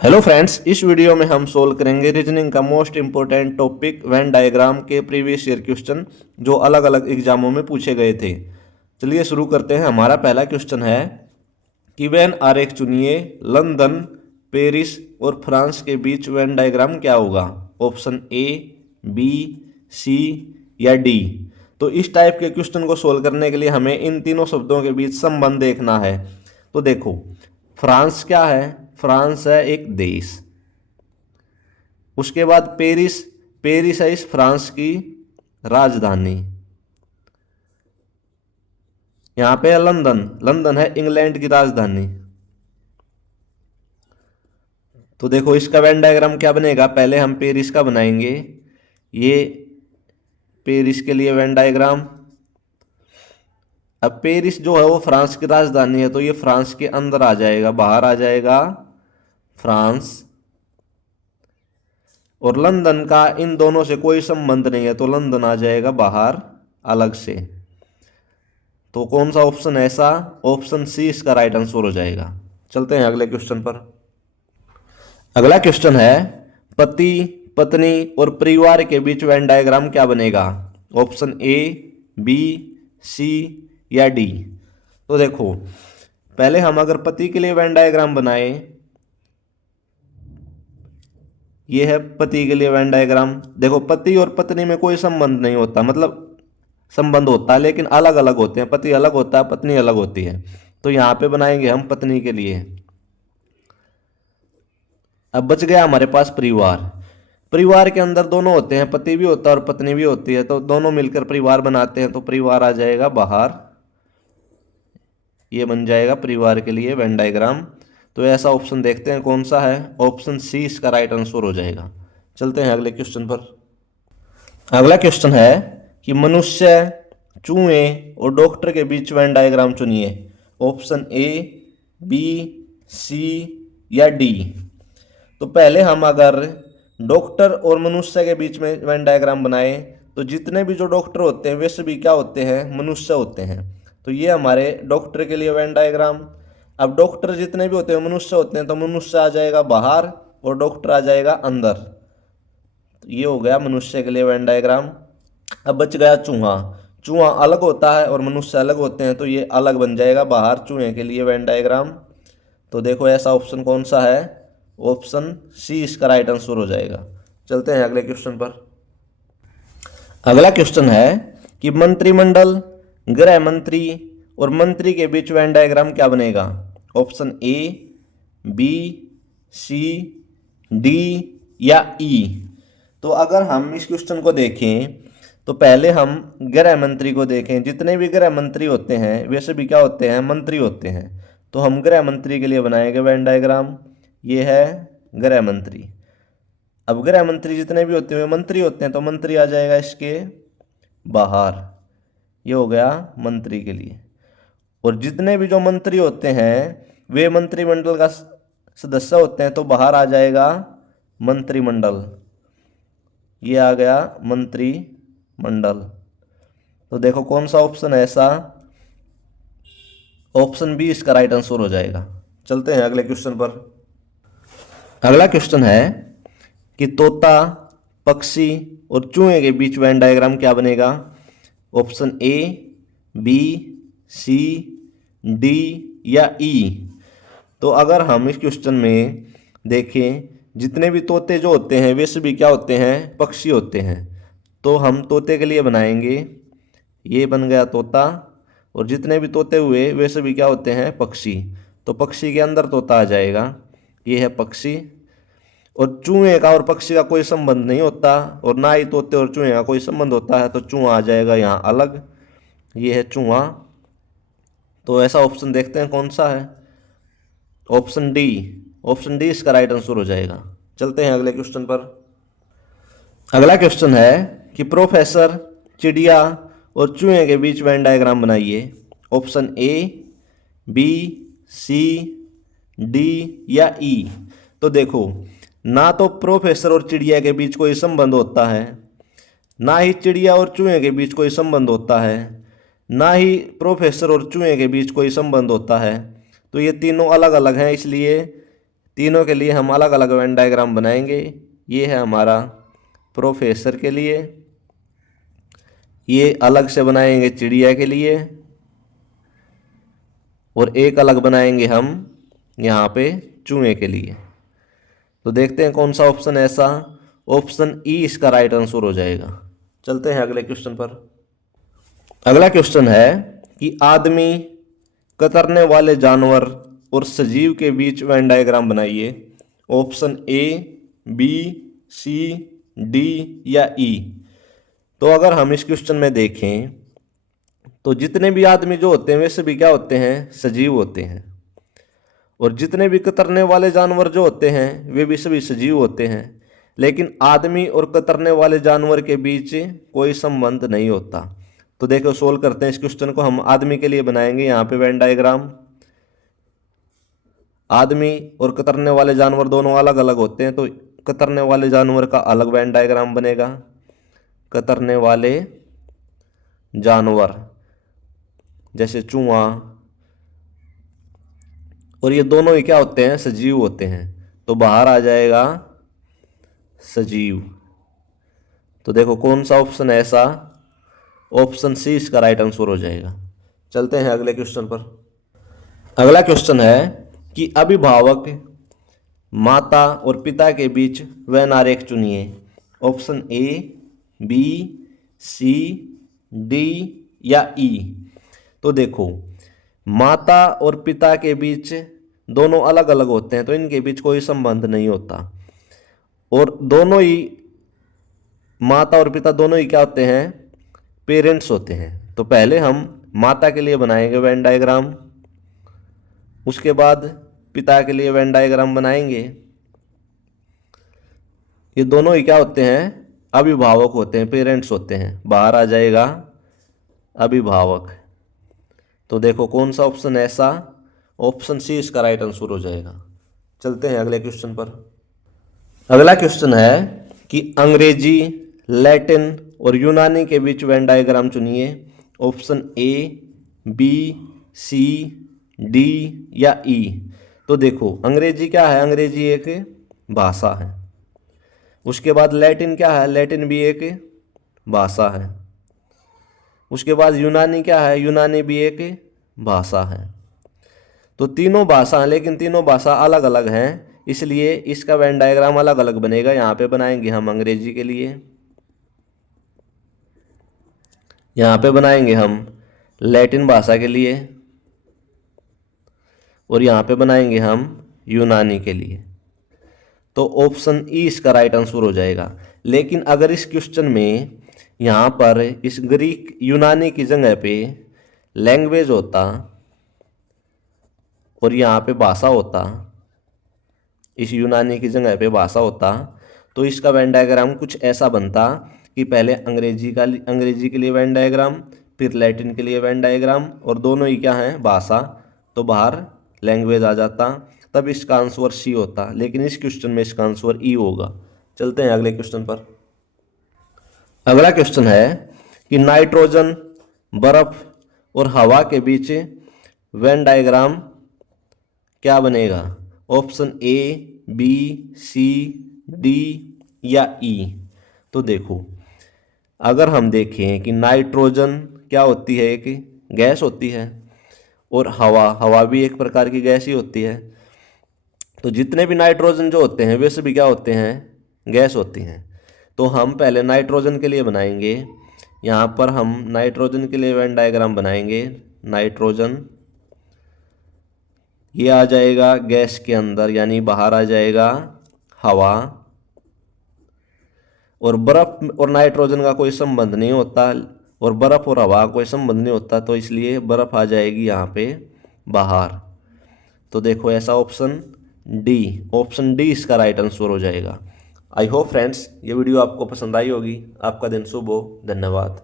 Hello friends, इस video में हम सोल्व करेंगे रीजनिंग का most important topic Venn diagram के प्रीवियस ईयर क्वेश्चन जो अलग अलग एग्जामों में पूछे गए थे। चलिए शुरू करते हैं। हमारा पहला क्वेश्चन है कि वेन आरेख चुनिए, लंदन, पेरिस और फ्रांस के बीच वेन डायग्राम क्या होगा? ऑप्शन ए, बी, सी या डी। तो इस टाइप के क्वेश्चन को सोल्व करने के लिए हमें इन तीनों शब्दों के बीच संबंध देखना है। तो देखो, फ्रांस क्या है? फ्रांस है एक देश। उसके बाद पेरिस, पेरिस है इस फ्रांस की राजधानी। यहां पे है लंदन, लंदन है इंग्लैंड की राजधानी। तो देखो इसका वेन डायग्राम क्या बनेगा? पहले हम पेरिस का बनाएंगे। ये पेरिस के लिए वेन डायग्राम। अब पेरिस जो है वो फ्रांस की राजधानी है, तो ये फ्रांस के अंदर आ जाएगा, बाहर आ जाएगा फ्रांस। और लंदन का इन दोनों से कोई संबंध नहीं है, तो लंदन आ जाएगा बाहर अलग से। तो कौन सा ऑप्शन ऐसा? ऑप्शन सी इसका राइट आंसर हो जाएगा। चलते हैं अगले क्वेश्चन पर। अगला क्वेश्चन है, पति, पत्नी और परिवार के बीच वेन डायग्राम क्या बनेगा? ऑप्शन ए, बी, सी या डी। तो देखो, पहले हम अगर पति के लिए वेन डायग्राम बनाए, ये है पति के लिए वेन डायग्राम। देखो, पति और पत्नी में कोई संबंध नहीं होता, मतलब संबंध होता है लेकिन अलग अलग होते हैं। पति अलग होता है, पत्नी अलग होती है। तो यहां पे बनाएंगे हम पत्नी के लिए। अब बच गया हमारे पास परिवार। परिवार के अंदर दोनों होते हैं, पति भी होता है और पत्नी भी होती है, तो दोनों मिलकर परिवार बनाते हैं, तो परिवार आ जाएगा बाहर। ये बन जाएगा परिवार के लिए वेन डायग्राम। तो ऐसा ऑप्शन देखते हैं कौन सा है। ऑप्शन सी इसका राइट आंसर हो जाएगा। चलते हैं अगले क्वेश्चन पर। अगला क्वेश्चन है कि मनुष्य, चूहे और डॉक्टर के बीच वेन डायग्राम चुनिए। ऑप्शन ए, बी, सी या डी। तो पहले हम अगर डॉक्टर और मनुष्य के बीच में वेन डायग्राम बनाए, तो जितने भी जो डॉक्टर होते हैं वे सभी क्या होते हैं? मनुष्य होते हैं। तो ये हमारे डॉक्टर के लिए वेन डायग्राम। अब डॉक्टर जितने भी होते हैं मनुष्य होते हैं, तो मनुष्य आ जाएगा बाहर और डॉक्टर आ जाएगा अंदर। तो ये हो गया मनुष्य के लिए वेन डायग्राम। अब बच गया चूहा। चूहा अलग होता है और मनुष्य अलग होते हैं, तो ये अलग बन जाएगा बाहर चूहे के लिए वेन डायग्राम। तो देखो ऐसा ऑप्शन कौन सा है? ऑप्शन सी इसका राइट आंसर हो जाएगा। चलते हैं अगले क्वेश्चन पर। अगला क्वेश्चन है कि मंत्रिमंडल, गृह मंत्री और मंत्री के बीच वेन डायग्राम क्या बनेगा? Option A, B, C, D या ई। तो अगर हम इस क्वेश्चन को देखें, तो पहले हम गृह मंत्री को देखें। जितने भी गृह मंत्री होते हैं वे सभी क्या होते हैं? मंत्री होते हैं। तो हम गृह मंत्री के लिए बनाएंगे वेन डायग्राम। ये है गृह मंत्री। अब गृह मंत्री जितने भी होते हैं वे मंत्री होते हैं, तो मंत्री आ जाएगा इसके बाहर। ये हो गया मंत्री के लिए। और जितने भी जो मंत्री होते हैं वे मंत्रिमंडल का सदस्य होते हैं, तो बाहर आ जाएगा मंत्रिमंडल। ये आ गया मंत्रिमंडल। तो देखो कौन सा ऑप्शन है ऐसा? ऑप्शन बी इसका राइट आंसर हो जाएगा। चलते हैं अगले क्वेश्चन पर। अगला क्वेश्चन है कि तोता, पक्षी और चूहे के बीच वेन डायग्राम क्या बनेगा? Option A, B, C, D या ई। तो अगर हम इस क्वेश्चन में देखें, जितने भी तोते जो होते हैं वे सभी क्या होते हैं? पक्षी होते हैं। तो हम तोते के लिए बनाएंगे। ये बन गया तोता। और जितने भी तोते हुए वे सभी क्या होते हैं? पक्षी। तो पक्षी के अंदर तोता आ जाएगा। ये है पक्षी। और चूहे का और पक्षी का कोई संबंध नहीं होता, और ना ही तोते और चूहे का कोई संबंध होता है, तो चूहा आ जाएगा यहाँ अलग। ये है चूहा। तो ऐसा ऑप्शन देखते हैं कौन सा है। Option D. ऑप्शन डी इसका राइट आंसर हो जाएगा। चलते हैं अगले क्वेश्चन पर। अगला क्वेश्चन है कि प्रोफेसर, चिड़िया और चूहे के बीच वेन डायग्राम बनाइए। Option A, B, C, D या ई। तो देखो, ना तो प्रोफेसर और चिड़िया के बीच कोई संबंध होता है, ना ही चिड़िया और चूहे के बीच कोई संबंध होता है, ना ही प्रोफेसर और चूहे के बीच कोई संबंध होता है। तो ये तीनों अलग अलग हैं, इसलिए तीनों के लिए हम अलग अलग वेन डायग्राम बनाएंगे। ये है हमारा प्रोफेसर के लिए, ये अलग से बनाएंगे चिड़िया के लिए, और एक अलग बनाएंगे हम यहाँ पे चूहे के लिए। तो देखते हैं कौन सा ऑप्शन ऐसा। ऑप्शन ई इसका राइट आंसर हो जाएगा। चलते हैं अगले क्वेश्चन पर। अगला क्वेश्चन है कि आदमी, कतरने वाले जानवर और सजीव के बीच वेन डायग्राम बनाइए। Option A, B, C, D या ई। तो अगर हम इस क्वेश्चन में देखें तो जितने भी आदमी जो होते हैं वे सभी क्या होते हैं, सजीव होते हैं, और जितने भी कतरने वाले जानवर जो होते हैं वे भी सभी सजीव होते हैं। लेकिन आदमी और कतरने वाले जानवर के बीच कोई संबंध नहीं होता। तो देखो सोल्व करते हैं इस क्वेश्चन को। हम आदमी के लिए बनाएंगे यहाँ पे वेन डायग्राम। आदमी और कतरने वाले जानवर दोनों अलग अलग होते हैं, तो कतरने वाले जानवर का अलग वेन डायग्राम बनेगा। कतरने वाले जानवर जैसे चूहा, और ये दोनों ही क्या होते हैं, सजीव होते हैं। तो बाहर आ जाएगा सजीव। तो देखो कौन सा ऑप्शन है ऐसा। ऑप्शन सी इसका राइट आंसर हो जाएगा। चलते हैं अगले क्वेश्चन पर। अगला क्वेश्चन है कि अभिभावक, माता और पिता के बीच वेन आरेख चुनिए। Option A, B, C, D या ई। तो देखो माता और पिता के बीच दोनों अलग अलग होते हैं, तो इनके बीच कोई संबंध नहीं होता। और दोनों ही माता और पिता दोनों ही क्या होते हैं, पेरेंट्स होते हैं। तो पहले हम माता के लिए बनाएंगे वेन डायग्राम, उसके बाद पिता के लिए वेन डायग्राम बनाएंगे। ये दोनों ही क्या होते हैं, अभिभावक होते हैं, पेरेंट्स होते हैं। बाहर आ जाएगा अभिभावक। तो देखो कौन सा ऑप्शन ऐसा। ऑप्शन सी इसका राइट आंसर हो जाएगा। चलते हैं अगले क्वेश्चन पर। अगला क्वेश्चन है कि अंग्रेजी, लैटिन और यूनानी के बीच वेन डायग्राम चुनिए। Option A, B, C, D या ई। तो देखो अंग्रेजी क्या है, अंग्रेजी एक भाषा है। उसके बाद लैटिन क्या है, लैटिन भी एक भाषा है। उसके बाद यूनानी क्या है, यूनानी भी एक भाषा है। तो तीनों भाषा हैं, लेकिन तीनों भाषा अलग अलग हैं, इसलिए इसका वेन डायग्राम अलग अलग बनेगा। यहाँ पे बनाएंगे हम अंग्रेजी के लिए, यहाँ पे बनाएंगे हम लैटिन भाषा के लिए, और यहाँ पे बनाएंगे हम यूनानी के लिए। तो ऑप्शन ई इसका राइट आंसर हो जाएगा। लेकिन अगर इस क्वेश्चन में यहाँ पर इस ग्रीक यूनानी की जगह पे लैंग्वेज होता और यहाँ पे भाषा होता, इस यूनानी की जगह पे भाषा होता, तो इसका वेन डायग्राम कुछ ऐसा बनता कि पहले अंग्रेजी के लिए वेन डायग्राम, फिर लैटिन के लिए वेन डायग्राम, और दोनों ही क्या हैं, भाषा। तो बाहर लैंग्वेज आ जाता, तब इसका आंसर सी होता। लेकिन इस क्वेश्चन में इसका आंसर ई होगा। चलते हैं अगले क्वेश्चन पर। अगला क्वेश्चन है कि नाइट्रोजन, बर्फ और हवा के बीच वेन डायग्राम क्या बनेगा। Option A, B, C, D या ई। तो देखो अगर हम देखें कि नाइट्रोजन क्या होती है, एक गैस होती है, और हवा भी एक प्रकार की गैस ही होती है। तो जितने भी नाइट्रोजन जो होते हैं वे सभी क्या होते हैं, गैस होती हैं। तो हम पहले नाइट्रोजन के लिए बनाएंगे। यहाँ पर हम नाइट्रोजन के लिए वेन डायग्राम बनाएंगे। नाइट्रोजन ये आ जाएगा गैस के अंदर, यानी बाहर आ जाएगा हवा। और बर्फ और नाइट्रोजन का कोई संबंध नहीं होता, और बर्फ और हवा का कोई संबंध नहीं होता, तो इसलिए बर्फ आ जाएगी यहाँ पे बाहर। तो देखो ऐसा ऑप्शन डी इसका राइट आंसर हो जाएगा। आई होप फ्रेंड्स ये वीडियो आपको पसंद आई होगी। आपका दिन शुभ हो। धन्यवाद।